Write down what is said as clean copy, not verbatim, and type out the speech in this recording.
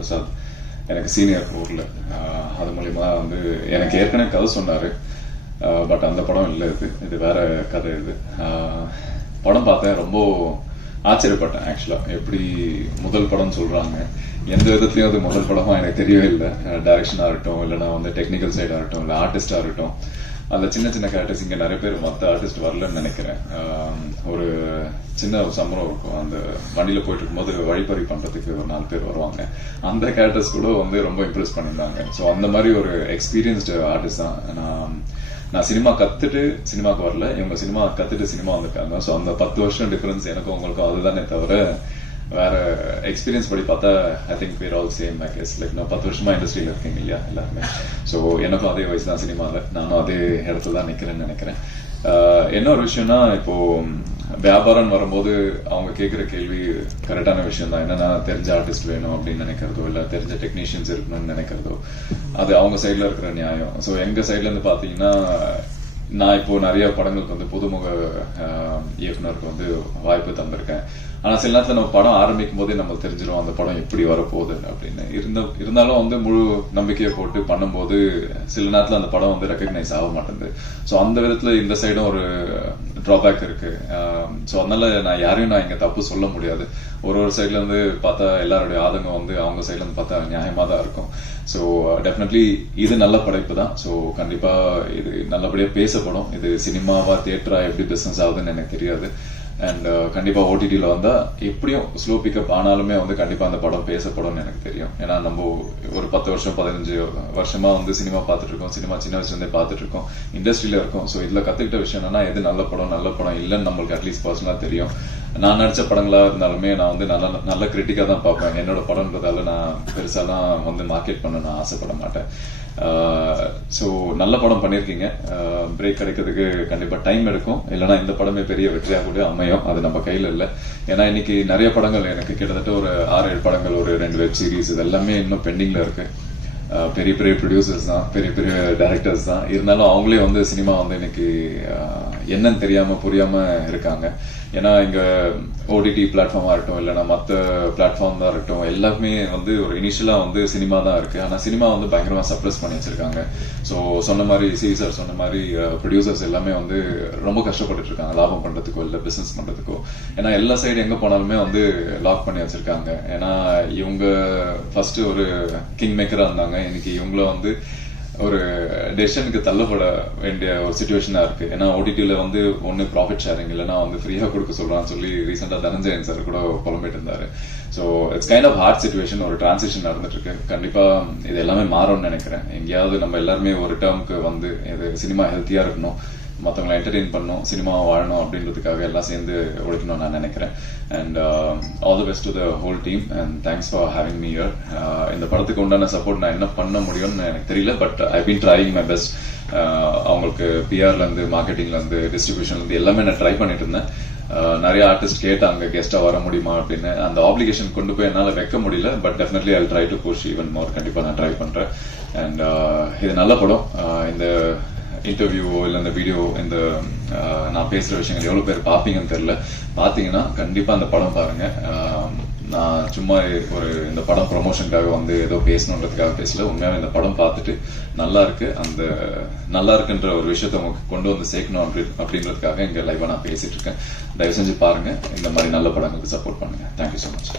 பிரசாத் எனக்கு சீனியர் ஊரில். அது மூலிமா வந்து எனக்கு ஏற்கனவே கதை சொன்னார். பட் அந்த படம் இல்லை, இது வேற கதை. இது படம் பார்த்தேன், ரொம்ப ஆச்சரியப்பட்டேன். ஆக்சுவலாக எப்படி முதல் படம் சொல்கிறாங்க, எந்த விதத்துலையும் அது முதல் படமா எனக்கு தெரியவே இல்லை. டைரக்ஷனாக இருக்கட்டும், இல்லைனா வந்து டெக்னிக்கல் சைடாக இருக்கட்டும், இல்லை ஆர்டிஸ்டாக இருக்கட்டும், அதில் சின்ன சின்ன கேரக்டர்ஸ் இங்கே நிறைய பேர் மற்ற ஆர்டிஸ்ட் வரலன்னு நினைக்கிறேன். ஒரு சின்ன சம்பளம் இருக்கும், அந்த வண்டியில் போயிட்டு இருக்கும்போது வழிப்பறி பண்ணுறதுக்கு ஒரு 4 பேர் வருவாங்க. அந்த கேரக்டர்ஸ் கூட வந்து ரொம்ப இம்ப்ரெஸ் பண்ணியிருந்தாங்க. ஸோ அந்த மாதிரி ஒரு எக்ஸ்பீரியன்ஸ்டு ஆர்டிஸ்ட் தான். நான் சினிமா கத்துட்டு சினிமாவுக்கு வரல, இவங்க சினிமா கத்துட்டு சினிமா வந்திருக்காங்க. ஸோ அந்த 10 வருஷம் டிஃபரன்ஸ் எனக்கும் உங்களுக்கும் அதுதானே தவிர வேற எக்ஸ்பீரியன்ஸ் படி பார்த்தா I think we're all same. I guess like நான் 10 வருஷமா இண்டஸ்ட்ரியில் இருக்கீங்க இல்லையா எல்லாருமே. ஸோ எனக்கும் அதே வயசு தான் சினிமாவில், நானும் அதே இடத்துல தான் நிற்கிறேன்னு நினைக்கிறேன். என்ன ஒரு விஷயம்னா, இப்போ வியாபாரம் வரும்போது அவங்க கேட்குற கேள்வி கரெக்டான விஷயம் தான். என்னன்னா தெரிஞ்ச ஆர்டிஸ்ட் வேணும் அப்படின்னு நினைக்கிறதோ, இல்லை தெரிஞ்ச டெக்னீஷியன்ஸ் இருக்கணும்னு நினைக்கிறதோ, அது அவங்க சைடில் இருக்கிற நியாயம். ஸோ எங்கள் சைட்லேருந்து பார்த்தீங்கன்னா, நான் இப்போ நிறைய படங்களுக்கு வந்து புதுமுக இயக்குனருக்கு வந்து வாய்ப்பு தந்திருக்கேன். ஆனா சில நேரத்துல நம்ம படம் ஆரம்பிக்கும் போதே நமக்கு தெரிஞ்சிடும் அந்த படம் எப்படி வரப்போகுது அப்படின்னு. இருந்தாலும் வந்து முழு நம்பிக்கையை போட்டு பண்ணும்போது சில நேரத்துல அந்த படம் வந்து ரெக்கக்னைஸ் ஆக மாட்டேங்குது. ஸோ அந்த விதத்துல இந்த சைடும் ஒரு டிராபேக் இருக்கு. ஸோ அதனால நான் யாரையும் இங்க தப்பு சொல்ல முடியாது. ஒரு சைட்ல இருந்து பார்த்தா எல்லாருடைய ஆதங்கம் வந்து அவங்க சைட்ல இருந்து பார்த்தா நியாயமா தான் இருக்கும். ஸோ டெஃபினெட்லி இது நல்ல படைப்பு தான். ஸோ கண்டிப்பா இது நல்லபடியா பேசப்படும். இது சினிமாவா தியேட்டரா எப்படி பிசினஸ் ஆகுதுன்னு எனக்கு தெரியாது. அண்ட் கண்டிப்பா ஓடிடியில் வந்தா எப்படியும் ஸ்லோ பிக்கப் ஆனாலுமே வந்து கண்டிப்பா அந்த படம் பேசப்படும்னு எனக்கு தெரியும். ஏன்னா நம்ம ஒரு 10 வருஷம் 15 வருஷமா வந்து சினிமா பார்த்துட்டு இருக்கோம், சினிமா சின்ன வயசுலேருந்தே பார்த்துட்டு இருக்கோம், இண்டஸ்ட்ரியில இருக்கோம். ஸோ இதுல கத்துக்கிட்ட விஷயம் என்னன்னா, எது நல்ல படம் இல்லைன்னு நம்மளுக்கு அட்லீஸ்ட் பர்சனலா தெரியும். நான் நடிச்ச படங்களா இருந்தாலுமே நான் வந்து நல்ல கிரிட்டிக்கா தான் பார்ப்பேன். என்னோட படம்ன்றதால நான் பெருசாலாம் வந்து மார்க்கெட் பண்ண நான் ஆசைப்பட மாட்டேன். ஸோ நல்ல படம் பண்ணியிருக்கீங்க. பிரேக் கிடைக்கிறதுக்கு கண்டிப்பா டைம் எடுக்கும், இல்லைன்னா இந்த படமே பெரிய வெற்றியாக கூட அமையும். அது நம்ம கையில இல்லை. ஏன்னா இன்னைக்கு நிறைய படங்கள், எனக்கு கிட்டத்தட்ட ஒரு 6-7 படங்கள், ஒரு 2 வெப் சீரிஸ், இது எல்லாமே இன்னும் பெண்டிங்ல இருக்கு. பெரிய பெரிய ப்ரொடியூசர்ஸ் தான், பெரிய பெரிய டைரக்டர்ஸ் தான். இருந்தாலும் அவங்களே வந்து சினிமா வந்து இன்னைக்கு என்னன்னு தெரியாம புரியாம இருக்காங்க. ஏன்னா இங்க ஓடிடி பிளாட்ஃபார்மா இருக்கட்டும், இல்லைன்னா மற்ற பிளாட்ஃபார்ம் தான் இருக்கட்டும், எல்லாமே வந்து ஒரு இனிஷியலா வந்து சினிமா தான் இருக்கு. ஆனா சினிமா வந்து பயங்கரமா சப்ரஸ் பண்ணி வச்சிருக்காங்க. ஸோ சொன்ன மாதிரி சார் சொன்ன மாதிரி ப்ரொடியூசர்ஸ் எல்லாமே வந்து ரொம்ப கஷ்டப்பட்டு இருக்காங்க லாபம் பண்றதுக்கோ இல்லை பிசினஸ் பண்றதுக்கோ. ஏன்னா எல்லா சைடு எங்க போனாலுமே வந்து லாக் பண்ணி வச்சிருக்காங்க. ஏன்னா இவங்க ஃபர்ஸ்ட் ஒரு கிங் மேக்கரா இருந்தாங்க, இன்னைக்கு இவங்கள வந்து ஒரு டெசிஷனுக்கு தள்ளப்பட வேண்டிய ஒரு சிச்சுவேஷனா இருக்கு. ஏன்னா ஓடிடியில வந்து ஒன்னு ப்ராஃபிட் ஷேரிங், இல்லைன்னா வந்து ஃப்ரீயா கொடுக்க சொல்றான்னு சொல்லி ரீசெண்டா தனஞ்சயன் சார் கூட புலம்பிட்டு இருந்தாரு. So it's kind of hard situation, ஒரு டிரான்சிஷன் நடந்துட்டு இருக்கு. கண்டிப்பா இது எல்லாமே மாறும்னு நினைக்கிறேன். எங்கேயாவது நம்ம எல்லாருமே ஒரு டேர்முக்கு வந்து இது சினிமா ஹெல்த்தியா இருக்கணும், மற்றவங்களை என்டர்டெயின் பண்ணணும், சினிமா வாழணும் அப்படின்றதுக்காக எல்லாம் சேர்ந்து உழைக்கணும்னு நான் நினைக்கிறேன். And all the best to the whole team and thanks for having me here. இந்த படத்துக்கு உண்டான சப்போர்ட் நான் என்ன பண்ண முடியும்னு எனக்கு தெரியல, but I been trying my best. அவங்களுக்கு பிஆர்ல இருந்து, மார்க்கெட்டிங்ல இருந்து, டிஸ்ட்ரிபியூஷன்ல இருந்து எல்லாமே நான் ட்ரை பண்ணிட்டு இருந்தேன். நிறைய ஆர்டிஸ்ட் கேட்டாங்க கெஸ்டா வர முடியுமா அப்படின்னு. அந்த ஆப்ளிகேஷன் கொண்டு போய் என்னால வைக்க முடியல, but definitely I try to push even more. கண்டிப்பா நான் ட்ரை பண்றேன். அண்ட் இது நல்ல படம். இந்த இன்டர்வியூவோ இல்லை இந்த வீடியோ, இந்த நான் பேசுற விஷயங்கள் எவ்வளவு பேர் பார்ப்பீங்கன்னு தெரியல. பார்த்தீங்கன்னா கண்டிப்பா அந்த படம் பாருங்க. நான் சும்மா ஒரு இந்த படம் ப்ரொமோஷனுக்காக வந்து ஏதோ பேசணுன்றதுக்காக பேசல. உண்மையாவே இந்த படம் பார்த்துட்டு நல்லா இருக்கு, அந்த நல்லா இருக்குன்ற ஒரு விஷயத்த உங்களுக்கு கொண்டு வந்து சேர்க்கணும் அப்படின்றதுக்காக இங்க லைவா நான் பேசிட்டு இருக்கேன். தயவு செஞ்சு பாருங்க, இந்த மாதிரி நல்ல படங்களுக்கு சப்போர்ட் பண்ணுங்க. Thank you so much.